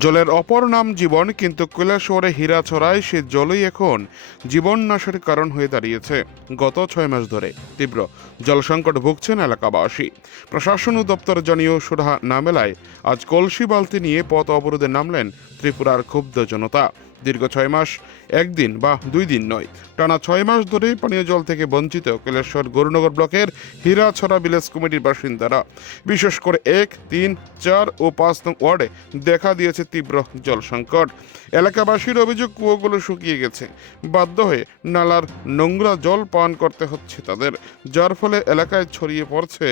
জলের অপর নাম জীবন, কিন্তু কৈলাসহরে হীরা ছড়ায় সে জলই এখন জীবন নাশের কারণ হয়ে দাঁড়িয়েছে। গত 6 মাস ধরে তীব্র জল সংকট ভুগছেন এলাকাবাসী। প্রশাসন ও দপ্তর জানিয়েও সুরাহা না মেলায় আজ কলসি বালতি নিয়ে পথ অবরোধে নামলেন ত্রিপুরার ক্ষুব্ধ জনতা। দীর্ঘ 6 মাস একদিন বা 2 দিন নয়, টানা 6 মাস ধরে পানীয় জল থেকে বঞ্চিত কৈলাসহর গৌরনগর ব্লকের হীরাছড়া ভিলেজ কমিটির বাসিন্দারা। বিশেষ করে 1, 3, 4 ও 5 নং ওয়ার্ডে দেখা দিয়েছে তীব্র জল সংকট। এলাকাবাসীর অভিযোগ, কুয়োগুলো শুকিয়ে গেছে, বাধ্য হয়ে নালার নোংরা জল পান করতে হচ্ছে তাদের, যার ফলে এলাকায় ছড়িয়ে পড়ছে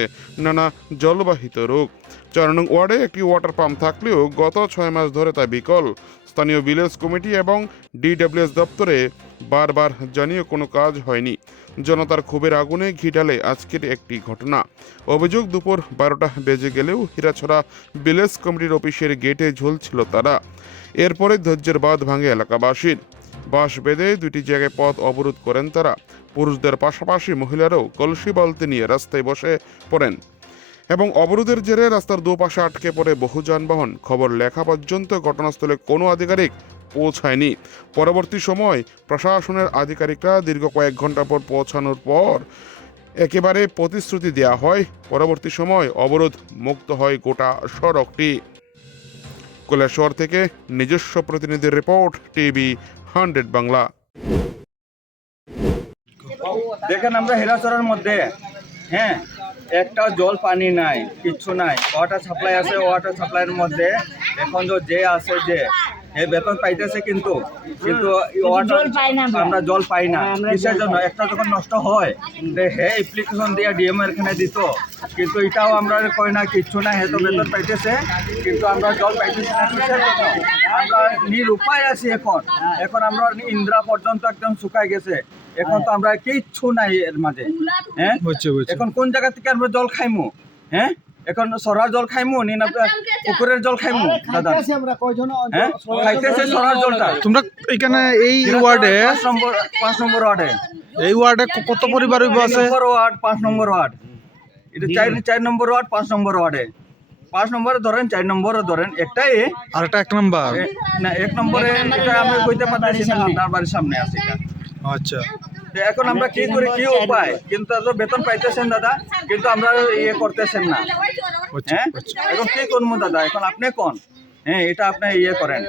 নানা জলবাহিত রোগ। 4 নং ওয়ার্ডে একটি ওয়াটার পাম্প থাকলেও গত 6 মাস ধরে তা বিকল। স্থানীয় ভিলেজ কমিটি এবং ডিডব্লিউএস দপ্তরে বারবার জানিয়ে কোনো কাজ হয়নি। জনতার ক্ষোভের আগুনে ঘি ঢালে আজকের একটি ঘটনা। অভিযোগ, দুপুর 12টা বেজে গেলেও হীরাছড়া ভিলেজ কমিটির অফিসের গেটে ঝুলছিল তারা। এরপরে ধৈর্যের বাঁধ ভাঙে এলাকাবাসীর। বাঁশ বেঁধে 2টি জায়গায় পথ অবরোধ করেন তারা। পুরুষদের পাশাপাশি মহিলারাও কলসি বালতি নিয়ে রাস্তায় বসে পড়েন এবং অবরোধের জেরে রাস্তার দুপাশে আটকে পড়ে বহু যানবাহন। খবর লেখা পর্যন্ত ঘটনাস্থলে কোনো আধিকারিক পৌঁছায়নি। পরবর্তী সময় প্রশাসনের আধিকারিকরা দীর্ঘ কয়েক ঘন্টা পর পৌঁছানোর পর একেবারে প্রতিশ্রুতি দেওয়া হয়। পরবর্তী সময় অবরোধ মুক্ত হয় গোটা সড়কটি। কৈলাসহর থেকে নিজস্ব প্রতিনিধির রিপোর্ট, টিভি 100 বাংলা। দেখেন, আমরা হীরাছড়ার মধ্যে একটা জল পানি নাই, কিচ্ছু নাই। ওয়াটার সাপ্লাই আছে, ওয়াটার সাপ্লাইয়ের মধ্যে এখন যে আছে যে বেতন পাইতেছে, কিন্তু ওয়াটার আমরা জল পাই না। কিসের জন্য? একটা যখন নষ্ট হয় অ্যাপ্লিকেশন দিয়ে ডিএম এখানে দিত, কিন্তু এটাও আমরা কই না, কিচ্ছু না। তো বেতন পাইতেছে, কিন্তু আমরা জল পাইতেছি না। কিসের জন্য? আমরা নিরুপায় আছি। এখন আমরা ইন্দ্রা পর্যন্ত একদম শুকাই গেছে। এখন তো আমরা কিচ্ছু নাই এর মাঝে। এখন কোন জায়গা থেকে আমরা জল খাইমু? এখন সরার জল খাইমু নি না পুকুরের জল খাইমু? দাদা, খাইতেছে সরার জলটা। তোমরা এখানে এই ওয়ার্ডে 5 নম্বর ওয়ার্ডে, এই ওয়ার্ডে কত পরিবার আছে? 5 নম্বর ওয়ার্ড। এটা 4 নম্বর ওয়ার্ড, 5 নম্বর ওয়ার্ডে। 5 নম্বরে ধরেন, 4 নম্বরে ধরেন, একটাই। আর একটা 1 নাম্বার না, 1 নম্বরে এটা আমি কইতে পারতেছি না, আপনার বাড়ির সামনে আছে এটা। আচ্ছা, এখন আমরা কি করি, কি উপায়? কিন্তু এত বেতন পাইতেছেন দাদা, কিন্তু আমরা ইয়ে করতেছেন না। এখন কি করবো দাদা? এখন আপনি কোন? এটা আপনি ইয়ে করেন।